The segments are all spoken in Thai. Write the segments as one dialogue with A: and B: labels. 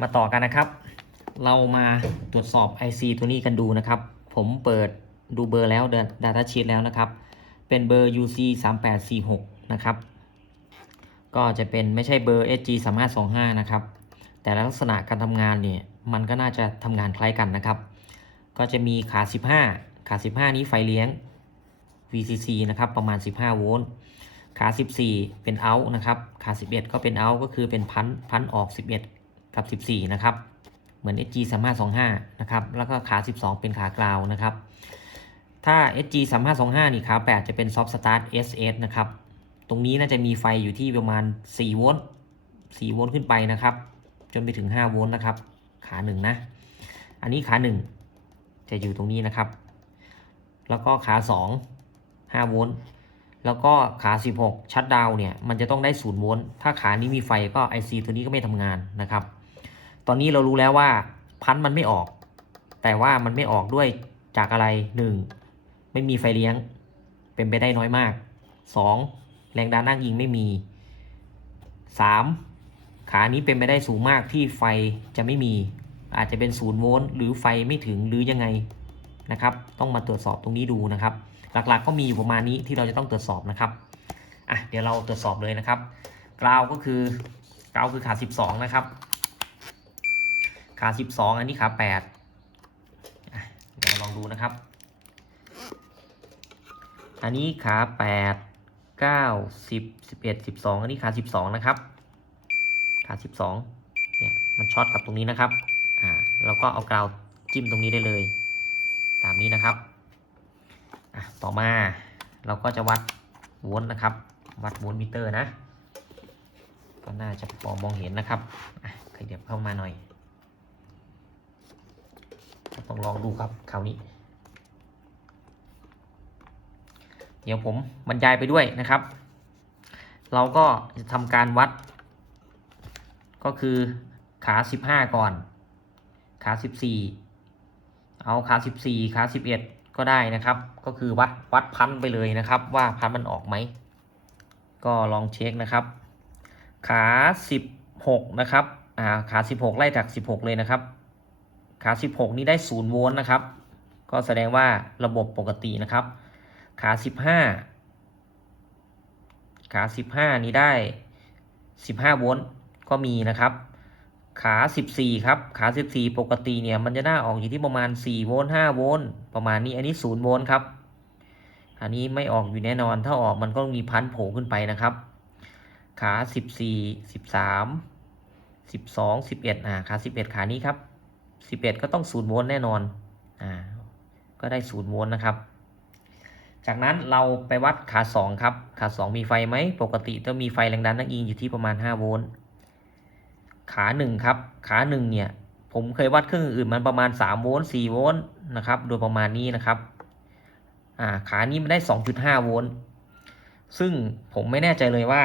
A: มาต่อกันนะครับ เรามาตรวจสอบ IC ตัวนี้กันดูนะครับ ผมเปิดดูเบอร์แล้ว Data Sheet แล้วนะครับ เป็นเบอร์ UC 3 8 4 6นะครับ ก็จะเป็นไม่ใช่เบอร์ SG 3 5 2 5นะครับ แต่ลักษณะการทำงานเนี่ย มันก็น่าจะทำงานคล้ายกันนะครับ ก็จะมีขา 15 ขา 15 นี้ไฟเลี้ยง VCC นะครับ ประมาณ 15 โวลต์ขา 14 เป็น out นะครับ ขา 11 ก็เป็น out ก็คือเป็นพันพันออก 11 กับ 14 นะครับ เหมือน SG 3525 นะครับ แล้วก็ขา 12 เป็นขากราวนะครับ ถ้า SG 3525 นี่ขา 8 จะเป็น soft start SS นะครับ ตรงนี้น่าจะมีไฟอยู่ที่ประมาณ 4 โวลต์ 4 โวลต์ขึ้นไปนะครับ จนไปถึง 5 โวลต์นะครับ ขา 1 นะ อันนี้ขา 1 จะอยู่ตรงนี้นะครับ แล้วก็ขา 2 5 โวลต์แล้วก็ขา 16 ชัดดาวเนี่ย มันจะต้องได้ 0 โวลต์ ถ้าขานี้มีไฟก็ IC ตัวนี้ก็ไม่ทำงานนะครับ ตอนนี้เรารู้แล้วว่าพันธุ์มันไม่ออก แต่ว่ามันไม่ออกด้วยจากอะไร 1. ไม่มีไฟเลี้ยง เป็นไปได้น้อยมาก 2. แรงดันนั่งยิงไม่มี 3. ขานี้เป็นไปได้สูงมากที่ไฟจะไม่มี อาจจะเป็น0โวลต์หรือไฟไม่ถึงหรือยังไงนะครับ ต้องมาตรวจสอบตรงนี้ดูนะครับ หลักๆก็มีอยู่ประมาณนี้ที่เราจะต้องตรวจสอบนะครับอะเดี๋ยวเราตรวจสอบเลยนะครับกราวก็คือกราวคือขา 12 นะครับ ขา12อันนี้ขา8อะเดี๋ยวลองดูนะครับ อันนี้ขา8 9 10 11 12อันนี้ขา12นะครับ ขา12เนี่ยมันช็อตกับตรงนี้นะครับ อ่าแล้วก็เอากราวจิ้มตรงนี้ได้เลย ตามนี้นะครับ อะต่อมาเราก็จะวัดโวลต์นะครับ วัดโวลต์มิเตอร์นะ ก็น่าจะพอมองเห็นนะครับ อะขยับเข้ามาหน่อย ต้องลองดูครับคราวนี้ เดี๋ยวผมบรรยายไปด้วยนะครับ เราก็จะทำการวัด ก็คือขา 15 ก่อน ขา 14 เอาขา 14 ขา 11 ก็ได้นะครับ ก็คือวัดวัดพันไปเลยนะครับ ว่าพันมันออกไหม ก็ลองเช็คนะครับ ขา 16 นะครับ อ่า ขา 16 ไล่จาก 16 เลยนะครับ ขา 16 นี้ได้ 0 โวลต์นะครับ ก็แสดงว่าระบบปกตินะครับ ขา 15 ขา 15 นี้ได้ 15 โวลต์ก็มีนะครับ ขา 14 ครับ ขา 14 ปกติเนี่ยมันจะน่าออกอยู่ที่ประมาณ 4 โวลต์ 5 โวลต์ ประมาณนี้ อันนี้ 0 โวลต์ครับ อันนี้ไม่ออกอยู่แน่นอน ถ้าออกมันก็มีพันโผล่ขึ้นไปนะครับ ขา 14 13 12 11อ่าขา 11 ขานี้ครับ 11 ก็ต้อง0โวลต์แน่นอนอ่าก็ได้0โวลต์นะครับ จากนั้นเราไปวัดขา2ครับขา2มีไฟไหมปกติต้องมีไฟแรงดันนักยิงอยู่ที่ประมาณ5โวลต์ขา1ครับขา1เนี่ยผมเคยวัดเครื่องอื่นมันประมาณ3โวลต์4โวลต์นะครับโดยประมาณนี้นะครับอ่าขานี้มันได้ 2.5 โวลต์ซึ่งผมไม่แน่ใจเลยว่า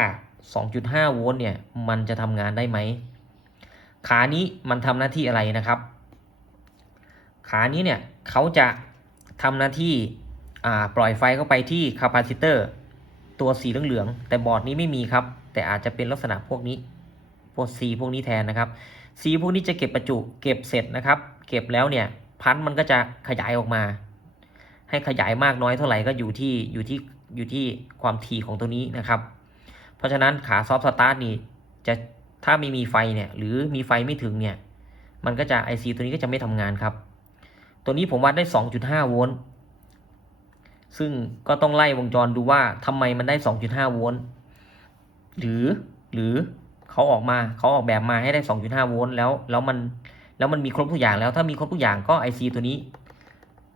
A: 2.5 โวลต์เนี่ยมันจะทำงานได้ไหมขานี้มันทำหน้าที่อะไรนะครับ ขานี้เนี่ยเขาจะทำหน้าที่ปล่อยไฟเข้าไปที่คาปาซิเตอร์ตัวสีเหลืองๆแต่บอร์ดนี้ไม่มีครับ แต่อาจจะเป็นลักษณะพวกนี้พวก C พวกนี้แทนนะครับ C พวกนี้จะเก็บประจุเก็บเสร็จนะครับ เก็บแล้วเนี่ยพันธุ์มันก็จะขยายออกมา ให้ขยายมากน้อยเท่าไหร่ก็อยู่ที่อยู่ที่อยู่ที่ความถี่ของตัวนี้นะครับ เพราะฉะนั้นขาซอฟต์สตาร์ทนี่จะถ้าไม่มีไฟเนี่ยหรือมีไฟไม่ถึงเนี่ยมันก็จะ IC ตัวนี้ก็จะไม่ทำงานครับ ตัวนี้ผมวัดได้ 2.5 โวลต์ ซึ่งก็ต้องไล่วงจรดูว่าทำไมมันได้ 2.5 โวลต์ หรือหรือเขาออกมาเขาออกแบบมาให้ได้ 2.5 โวลต์แล้วแล้วมันแล้วมันมีครบทุกอย่างแล้วถ้ามีครบทุกอย่างก็ IC ตัวนี้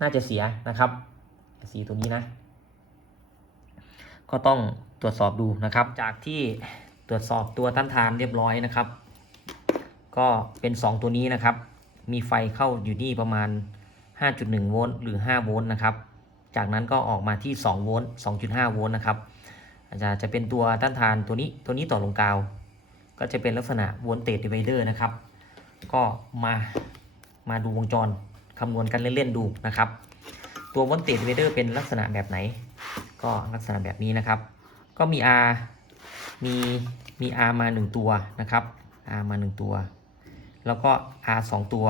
A: น่าจะเสียนะครับ IC ตัวนี้นะ ก็ต้องตรวจสอบดูนะครับ จากที่ตรวจสอบตัวต้านทานเรียบร้อยนะครับ ก็เป็น 2 ตัวนี้นะครับ มีไฟเข้าอยู่นี่ประมาณ 5.1 โวลต์หรือ 5 โวลต์นะครับ จากนั้นก็ออกมาที่ 2 โวลต์ 2.5 โวลต์นะครับอาจจะจะเป็นตัวต้านทานตัวนี้ตัวนี้ต่อลงกาว ก็จะเป็นลักษณะโวลเตจดีไวเดอร์นะครับ ก็มามาดูวงจรคำนวณกันเล่นๆดูนะครับ ตัวโวลเตจดีไวเดอร์เป็นลักษณะแบบไหน ก็ลักษณะแบบนี้นะครับ ก็มี R มีมี R มา 1 ตัวนะครับ R มา 1 ตัว แล้วก็ R สองตัว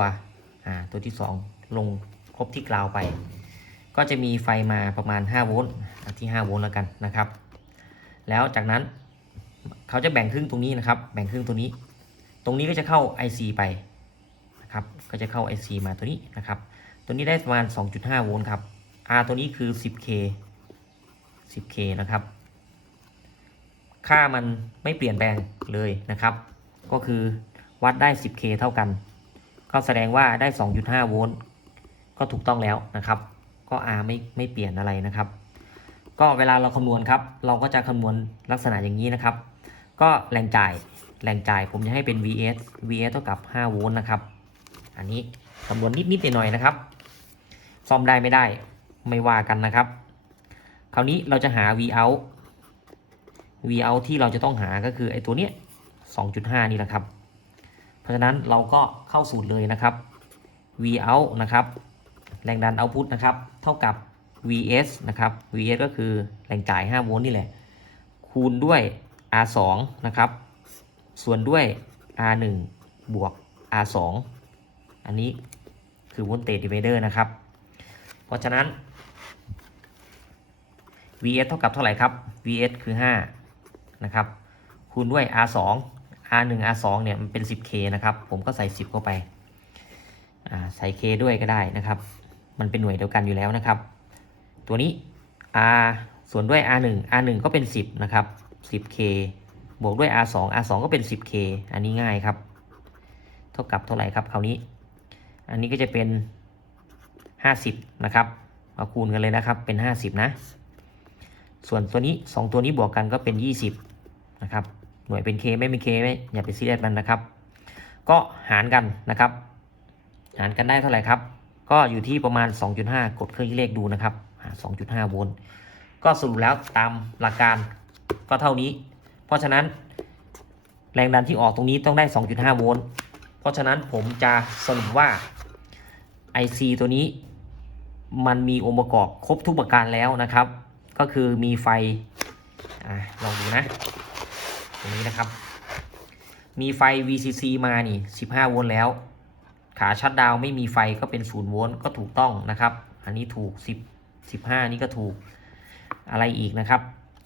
A: อ่า ตัวที่สองลง ครบที่กราวไป ก็จะมีไฟมาประมาณ 5 โวลต์ที่5โวลต์แล้วกันนะครับ แล้วจากนั้นเขาจะแบ่งครึ่งตรงนี้นะครับ แบ่งครึ่งตัวนี้ ตรงนี้ก็จะเข้า IC ไปนะครับ ก็จะเข้า IC มาตัวนี้นะครับ ตัวนี้ได้ประมาณ 2.5 โวลต์ครับ R ตัวนี้คือ 10K 10K นะครับ ค่ามันไม่เปลี่ยนแปลงเลยนะครับ ก็คือวัดได้ 10K เท่ากัน ก็แสดงว่าได้ 2.5 โวลต์ ก็ถูกต้องแล้วนะครับ ก็ R ไม่ไม่เปลี่ยนอะไรนะครับ ก็เวลาเราคำนวณครับ เราก็จะคำนวณลักษณะอย่างนี้นะครับ ก็แรงจ่ายแรงจ่ายผมจะให้เป็น VS VS เท่ากับ5โวลต์นะครับ อันนี้คำนวณนิดๆหน่อยๆนะครับ ซ่อมได้ไม่ได้ไม่ว่ากันนะครับ คราวนี้เราจะหา V out V out ที่เราจะต้องหาก็คือไอ้ตัวเนี้ย2.5 นี่แหละครับ เพราะฉะนั้นเราก็เข้าสูตรเลยนะครับ V out นะครับ แรงดัน output นะครับ เท่ากับ Vs นะครับ Vs ก็คือแรงจ่าย 5 โวลต์นี่แหละ คูณด้วย R2 นะครับ ส่วนด้วย R1 บวก R2 อันนี้คือ voltage divider นะครับ เพราะฉะนั้น Vs เท่ากับเท่าไหร่ครับ Vs คือ 5 นะครับ คูณด้วย R2 R1 R2 เนี่ยมันเป็น 10K นะครับ ผมก็ใส่ 10 เข้าไป ใส่ K ด้วยก็ได้นะครับ มันเป็นหน่วยเดียวกันอยู่แล้วนะครับ ตัวนี้ R ส่วนด้วย R1 R1 ก็เป็น 10 นะครับ 10K บวกด้วย R2 R2 ก็เป็น 10K อันนี้ง่ายครับ เท่ากับเท่าไหร่ครับคราวนี้ อันนี้ก็จะเป็น 50 นะครับมาคูณกันเลยนะครับเป็น 50 นะ ส่วนตัวนี้ 2 ตัวนี้บวกกันก็เป็น 20 นะครับ หน่วยเป็น K ไม่เป็น K ไม่อย่าไปซีเรียสมันนะครับ ก็หารกันนะครับ หารกันได้เท่าไหร่ครับ ก็อยู่ที่ประมาณ 2.5 กดเครื่องคิดเลขดูนะครับ 2.5 โวลต์ ก็สรุปแล้วตามหลักการก็เท่านี้ เพราะฉะนั้น แรงดันที่ออกตรงนี้ต้องได้ 2.5 โวลต์ เพราะฉะนั้นผมจะสรุปว่า IC ตัวนี้ มันมีองค์ประกอบครบทุกประการแล้วนะครับ ก็คือมีไฟอลองดูนะ ตรงนี้นะครับ มีไฟ VCC มานี่ 15 โวลต์แล้ว ขาชัดดาวไม่มีไฟก็เป็น0โวลต์ก็ถูกต้องนะครับ อันนี้ถูก 10 15 นี่ก็ถูกอะไรอีกนะครับ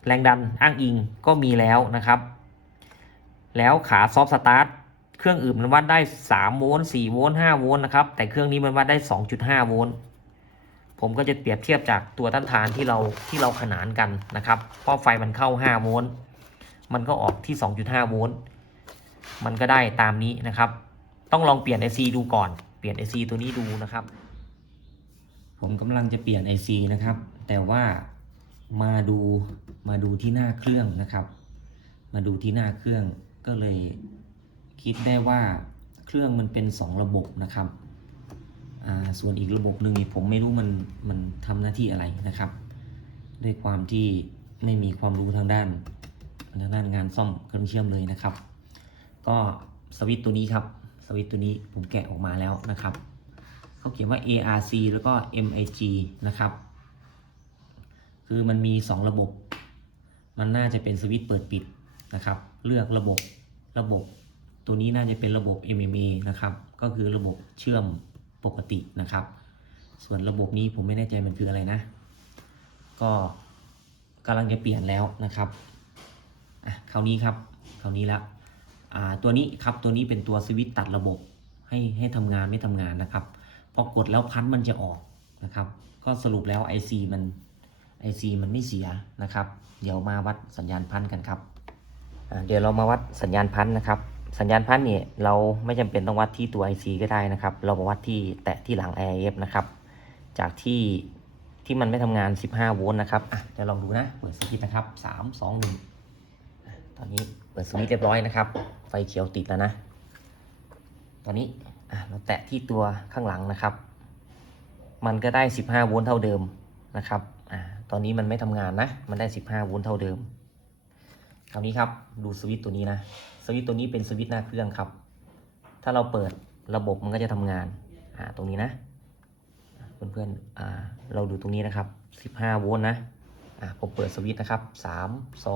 A: แรงดันอ้างอิงก็มีแล้วนะครับ แล้วขาซอฟสตาร์ทเครื่องอื่นมันวัดได้ 3 โวลต์4โวลต์5โวลต์นะครับ แต่เครื่องนี้มันวัดได้ 2.5 โวลต์ผมก็จะเปรียบเทียบจากตัวต้านทานที่เราที่เราขนานกันนะครับ เพราะไฟมันเข้า 5 โวลต์ มันก็ออกที่ 2.5 โวลต์ มันก็ได้ตามนี้นะครับ ต้องลองเปลี่ยน IC ดูก่อน เปลี่ยน IC ตัวนี้ดูนะครับ ผมกำลังจะเปลี่ยน IC นะครับ แต่ว่ามาดูมาดูที่หน้าเครื่องนะครับ มาดูที่หน้าเครื่องก็เลยคิดได้ว่าเครื่องมันเป็น 2 ระบบนะครับ ส่วนอีกระบบหนึ่งผมไม่รู้มันมันทำหน้าที่อะไรนะครับ ด้วยความที่ไม่มีความรู้ทางด้านทางด้านงานซ่อมเครื่องเชื่อมเลยนะครับ ก็สวิตตัวนี้ครับ วิตตัวนี้ผมแกะออกมาแล้วนะครับเขาเขียนว่า ARC แล้วก็ MAG นะครับ คือมันมี 2 ระบบ มันน่าจะเป็นสวิตช์เปิดปิดนะครับ เลือกระบบระบบ ตัวนี้น่าจะเป็นระบบ MMA นะครับ ก็คือระบบเชื่อมปกตินะครับ ส่วนระบบนี้ผมไม่แน่ใจมันคืออะไรนะ ก็กำลังจะเปลี่ยนแล้วนะครับอะคราวนี้ครับคราวนี้แล้ว ตัวนี้ครับตัวนี้เป็นตัวสวิตช์ตัดระบบให้ให้ทำงานไม่ทำงานนะครับ พอกดแล้วพันมันจะออกนะครับ ก็สรุปแล้ว IC มัน IC มันไม่เสียนะครับ เดี๋ยวมาวัดสัญญาณพันกันครับเดี๋ยวเรามาวัดสัญญาณพันนะครับ สัญญาณพันเนี่ยเราไม่จำเป็นต้องวัดที่ตัว IC ก็ได้นะครับ เรามาวัดที่แตะที่หลัง IF นะครับ จากที่ที่มันไม่ทำงาน 15 โวลต์นะครับอะเดี๋ยวลองดูนะ เปิดสวิตช์นะครับ 3 2 1อะตอนนี้เปิดสวิตช์เรียบร้อยนะครับ ไฟเขียวติดแล้วนะ ตอนนี้เราแตะที่ตัวข้างหลังนะครับ มันก็ได้ 15 โวลต์เท่าเดิมนะครับอตอนนี้มันไม่ทำงานนะ มันได้ 15 โวลต์เท่าเดิม คราวนี้ครับ ดูสวิตช์ตัวนี้นะ สวิตช์ตัวนี้เป็นสวิตช์หน้าเครื่องครับ ถ้าเราเปิดระบบมันก็จะทำงาน ตรงนี้นะ เพื่อนๆเราดูตรงนี้นะครับ 15 โวลต์นะผมเปิดสวิตช์นะครับ 3 2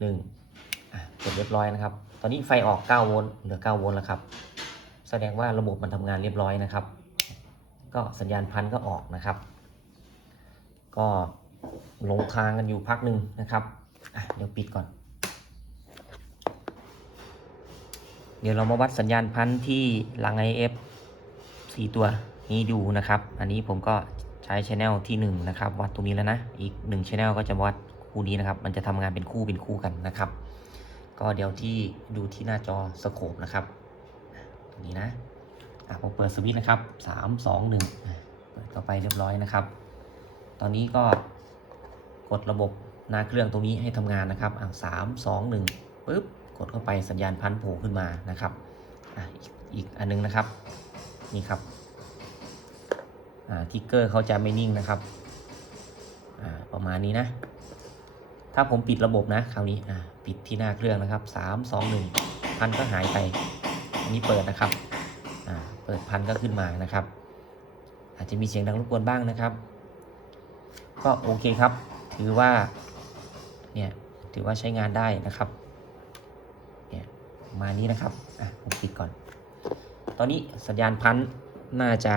A: 1 กดเรียบร้อยนะครับ ตอนนี้ไฟออก 9 โวลต์เหลือ 9 โวลต์แล้วครับ แสดงว่าระบบมันทำงานเรียบร้อยนะครับ ก็สัญญาณพันก็ออกนะครับ ก็หลงทางกันอยู่พักหนึ่งนะครับเดี๋ยวปิดก่อน เดี๋ยวเรามาวัดสัญญาณพันที่หลัง IF 4 ตัวนี้ดูนะครับ อันนี้ผมก็ใช้ช anel ที่1นะครับ วัดตรงนี้แล้วนะ อีก1 channel ก็จะวัดคู่นี้นะครับ มันจะทำงานเป็นคู่เป็นคู่กันนะครับ ก็เดี๋ยวที่ดูที่หน้าจอสโคปนะครับตรงนี้นะอะผมเปิดสวิตช์นะครับ3 2 1อะเปิดเข้าไปเรียบร้อยนะครับ ตอนนี้ก็กดระบบหน้าเครื่องตรงนี้ให้ทำงานนะครับอะสามสองหนึ่งปึ๊บกดเข้าไปสัญญาณพันโผล่ขึ้นมานะครับอะอีกอีกอันนึงนะครับนี่ครับอ่าทิกเกอร์เขาจะไม่นิ่งนะครับอ่าประมาณนี้นะ ถ้าผมปิดระบบนะคราวนี้ปิดที่หน้าเครื่องนะครับสามสองหนึ่งพันก็หายไป อันนี้เปิดนะครับเปิดพันก็ขึ้นมานะครับ อาจจะมีเสียงดังรบกวนบ้างนะครับ ก็โอเคครับ ถือว่าเนี่ยถือว่าใช้งานได้นะครับเนี่ยมานี้นะครับอะผมปิดก่อน ตอนนี้สัญญาณพันน่าจะ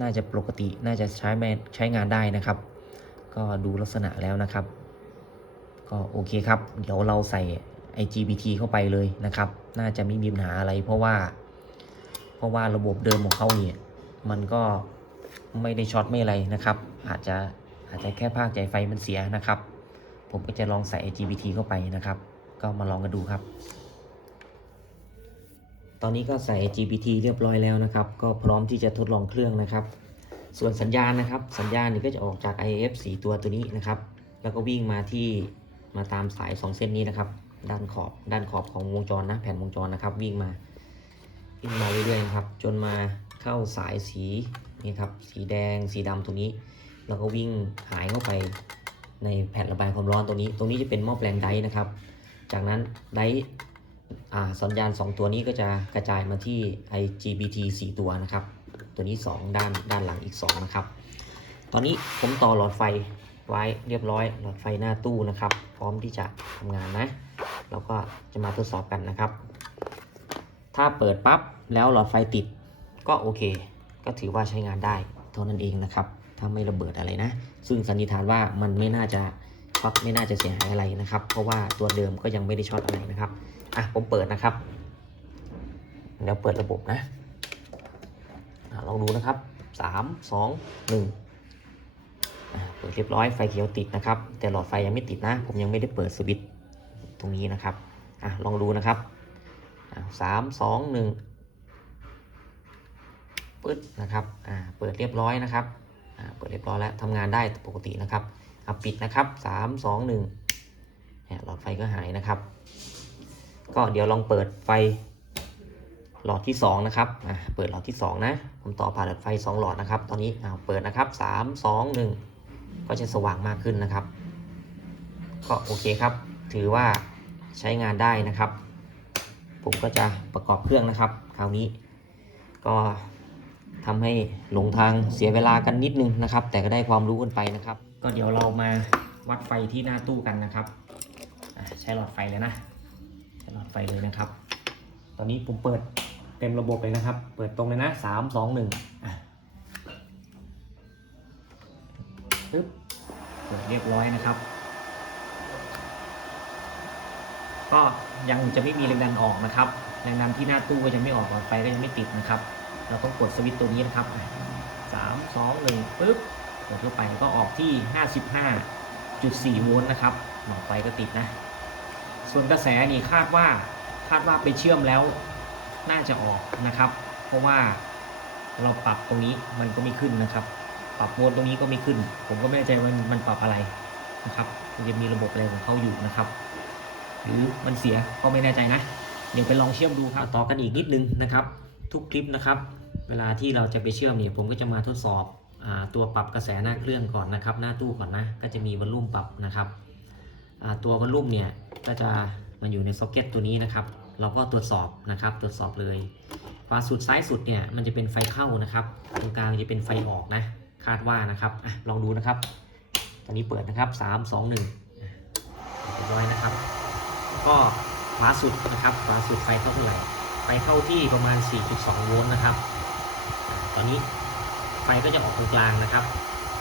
A: น่าจะปกติน่าจะใช้ไม่ใช้งานได้นะครับ ก็ดูลักษณะแล้วนะครับ ก็โอเคครับ เดี๋ยวเราใส่ IGBT เข้าไปเลยนะครับ น่าจะไม่มีปัญหาอะไรเพราะว่า เพราะว่าระบบเดิมของเขาเนี่ย มันก็ไม่ได้ช็อตไม่อะไรนะครับ อาจจะอาจจะแค่ภาคใจไฟมันเสียนะครับ ผมก็จะลองใส่ IGBT เข้าไปนะครับ ก็มาลองกันดูครับ ตอนนี้ก็ใส่ GPT เรียบร้อยแล้วนะครับ ก็พร้อมที่จะทดลองเครื่องนะครับ ส่วนสัญญาณนะครับ สัญญาณนี่ก็จะออกจาก IF 4ตัวตัวนี้นะครับ แล้วก็วิ่งมาที่ มาตามสาย 2 เส้นนี้นะครับ ด้านขอบด้านขอบของวงจรนะแผ่นวงจรนะครับ วิ่งมาวิ่งมาเรื่อยๆนะครับ จนมาเข้าสายสีนี่ครับสีแดงสีดำตรงนี้ แล้วก็วิ่งหายเข้าไปในแผ่นระบายความร้อนตรงนี้ ตรงนี้จะเป็นหม้อแปลงไดนะครับ จากนั้นไดสัญญาณ 2 ตัวนี้ก็จะกระจายมาที่ IGBT 4 ตัวนะครับ ตัวนี้ 2 ด้านด้านหลังอีก 2 นะครับ ตอนนี้ผมต่อหลอดไฟไว้เรียบร้อยหลอดไฟหน้าตู้นะครับ พร้อมที่จะทำงานนะเราก็จะมาทดสอบกันนะครับ ถ้าเปิดปั๊บแล้วหลอดไฟติดก็โอเค ก็ถือว่าใช้งานได้เท่านั้นเองนะครับถ้าไม่ระเบิดอะไรนะ ซึ่งสันนิษฐานว่ามันไม่น่าจะช็อตไม่น่าจะเสียหายอะไรนะครับ เพราะว่าตัวเดิมก็ยังไม่ได้ช็อตอะไรนะครับอะผมเปิดนะครับเดี๋ยวเปิดระบบนะลองดูนะครับ 3 2 1 ปิดเรียบร้อยไฟเขียวติดนะครับ แต่หลอดไฟยังไม่ติดนะ ผมยังไม่ได้เปิดสวิตช์ตรงนี้นะครับอะลองดูนะครับอะสามสองหนึ่งปึ๊ดนะครับอ่าเปิดเรียบร้อยนะครับอ่าเปิดเรียบร้อยแล้วทำงานได้ปกตินะครับอะปิดนะครับสามสองหนึ่งเนี่ยหลอดไฟก็หายนะครับ ก็เดี๋ยวลองเปิดไฟหลอดที่2นะครับอ่าเปิดหลอดที่ 2 นะ ผมต่อผ่านหลอดไฟ 2 หลอดนะครับ ตอนนี้อ่าเปิดนะครับ 3 2 1 ก็จะสว่างมากขึ้นนะครับ ก็โอเคครับ ถือว่าใช้งานได้นะครับ ผมก็จะประกอบเครื่องนะครับ คราวนี้ ก็ทำให้หลงทางเสียเวลากันนิดนึงนะครับ แต่ก็ได้ความรู้กันไปนะครับ ก็เดี๋ยวเรามาวัดไฟที่หน้าตู้กันนะครับใช้หลอดไฟเลยนะใช้หลอดไฟเลยนะครับ ตอนนี้ผมเปิดเต็มระบบเลยนะครับ เปิดตรงเลยนะสามสองหนึ่ง ปึ๊บเปิดเรียบร้อยนะครับ ก็ยังจะไม่มีแรงดันออกนะครับ แรงดันที่หน้าตู้ก็จะไม่ออกหลอดไฟก็ยังไม่ติดนะครับ เราต้องกดสวิตช์ตัวนี้นะครับสามสองหนึ่งปึ๊บกดเข้าไปก็ออกที่55.4โวลต์นะครับหลอดไฟก็ติดนะ ส่วนกระแสนี่คาดว่าคาดว่าไปเชื่อมแล้วน่าจะออกนะครับ เพราะว่าเราปรับตรงนี้มันก็ไม่ขึ้นนะครับ ปรับโวลต์ตรงนี้ก็ไม่ขึ้น ผมก็ไม่แน่ใจว่ามันปรับอะไรนะครับมันจะมีระบบอะไรของเขาอยู่นะครับ หรือมันเสียก็ไม่แน่ใจนะ เดี๋ยวไปลองเชื่อมดูครับต่อกันอีกนิดนึงนะครับ ทุกคลิปนะครับ เวลาที่เราจะไปเชื่อมเนี่ยผมก็จะมาทดสอบอตัวปรับกระแสหน้าเครื่องก่อนนะครับ หน้าตู้ก่อนนะ ก็จะมีวอลลุ่มปรับนะครับตัววอลลุ่มเนี่ยก็จะมาอยู่ในซ็อกเก็ตตัวนี้นะครับ เราก็ตรวจสอบนะครับ ตรวจสอบเลยขวาสุดซ้ายสุดเนี่ยมันจะเป็นไฟเข้านะครับ ตรงกลางจะเป็นไฟออกนะ คาดว่านะครับอลองดูนะครับ ตอนนี้เปิดนะครับ 3 2 1อะเรียบร้อยนะครับ ก็ขวาสุดนะครับขวาสุดไฟเข้าเท่าไหร่ไฟเข้าที่ประมาณ 4.2 โวลต์นะครับ ตอนนี้ไฟก็จะออกตรงกลางนะครับ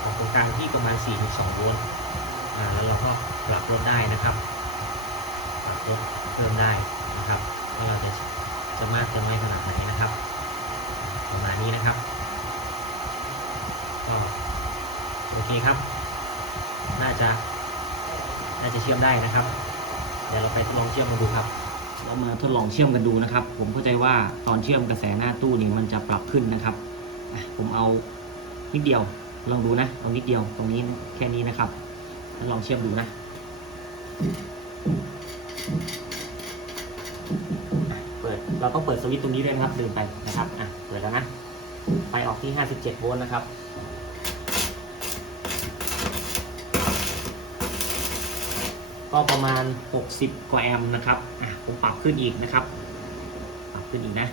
A: ออกตรงกลางที่ประมาณ 4.2 โวลต์แล้วเราก็ปรับลดได้นะครับปรับลดเพิ่มได้นะครับว่าเราจะจะมากจะน้อยขนาดไหนนะครับ ประมาณนี้นะครับ ก็โอ เคครับ น่าจะ น่าจะเชื่อมได้นะครับ เดี๋ยวเราไปทดลองเชื่อมกันดูครับ เรามาทดลองเชื่อมกันดูนะครับ ผมเข้าใจว่าตอนเชื่อมกระแสหน้าตู้นี่มันจะปรับขึ้นนะครับ ผมเอานิดเดียว ลองดูนะเอานิดเดียวตรงนี้แค่นี้นะครับ ลองเชื่อมดูนะเปิดเราต้องเปิดสวิตช์ตรงนี้ด้วยนะครับลืมไปนะครับอะเปิดแล้วนะไฟออกที่ 57 โวลต์นะครับ ก็ประมาณ 60 กว่าแอมป์นะครับอะผมปรับขึ้นอีกนะครับ ปรับขึ้นอีกนะ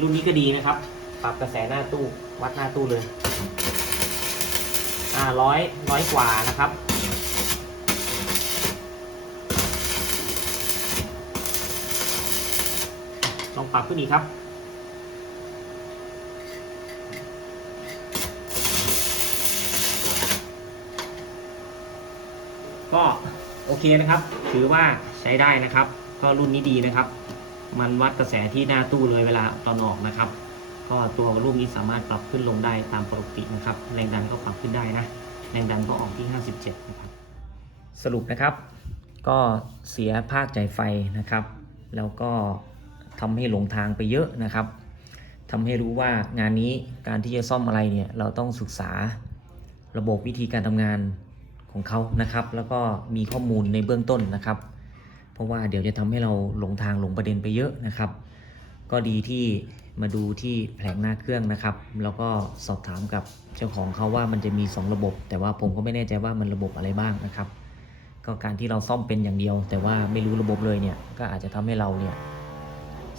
A: รุ่นนี้ก็ดีนะครับ ปรับกระแสหน้าตู้ วัดหน้าตู้เลยอ่าร้อยร้อยกว่านะครับลองปรับขึ้นอีกครับก็ โอเคนะครับ ถือว่าใช้ได้นะครับ ก็รุ่นนี้ดีนะครับ มันวัดกระแสที่หน้าตู้เลยเวลาตอนออกนะครับ ก็ตัวรุ่นนี้สามารถปรับขึ้นลงได้ตามปกตินะครับ แรงดันก็ปรับขึ้นได้นะ แรงดันก็ออกที่ 57 นะครับ สรุปนะครับ ก็เสียภาคจ่ายไฟนะครับ แล้วก็ทำให้หลงทางไปเยอะนะครับทำให้รู้ว่างานนี้การที่จะซ่อมอะไรเนี่ยเราต้องศึกษาระบบวิธีการทำงาน ของเขานะครับ แล้วก็มีข้อมูลในเบื้องต้นนะครับ เพราะว่าเดี๋ยวจะทำให้เราหลงทางหลงประเด็นไปเยอะนะครับ ก็ดีที่มาดูที่แผงหน้าเครื่องนะครับ แล้วก็สอบถามกับเจ้าของเขาว่ามันจะมี 2 ระบบ แต่ว่าผมก็ไม่แน่ใจว่ามันระบบอะไรบ้างนะครับ ก็การที่เราซ่อมเป็นอย่างเดียว แต่ว่าไม่รู้ระบบเลยเนี่ยก็อาจจะทำให้เราเนี่ย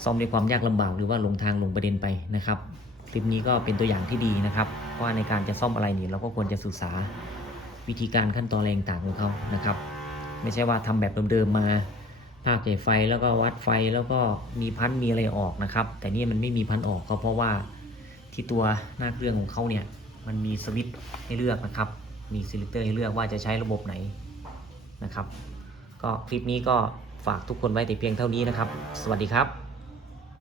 A: ซ่อมด้วยความยากลำบากหรือว่าหลงทางหลงประเด็นไปนะครับคลิปนี้ก็เป็นตัวอย่างที่ดีนะครับว่าในการจะซ่อมอะไรเนี่ยเราก็ควรจะศึกษา วิธีการขั้นตอนอะไรต่างของเขานะครับ ไม่ใช่ว่าทำแบบเดิมๆมาภาคใส่ไฟแล้วก็วัดไฟแล้วก็มีพันมีอะไรออกนะครับ แต่นี่มันไม่มีพันออกก็เพราะว่าที่ตัวหน้าเครื่องของเขาเนี่ยมันมีสวิตช์ให้เลือกนะครับ มีซิลิเตอร์ให้เลือกว่าจะใช้ระบบไหนนะครับ ก็คลิปนี้ก็ฝากทุกคนไว้แต่เพียงเท่านี้นะครับ สวัสดีครับ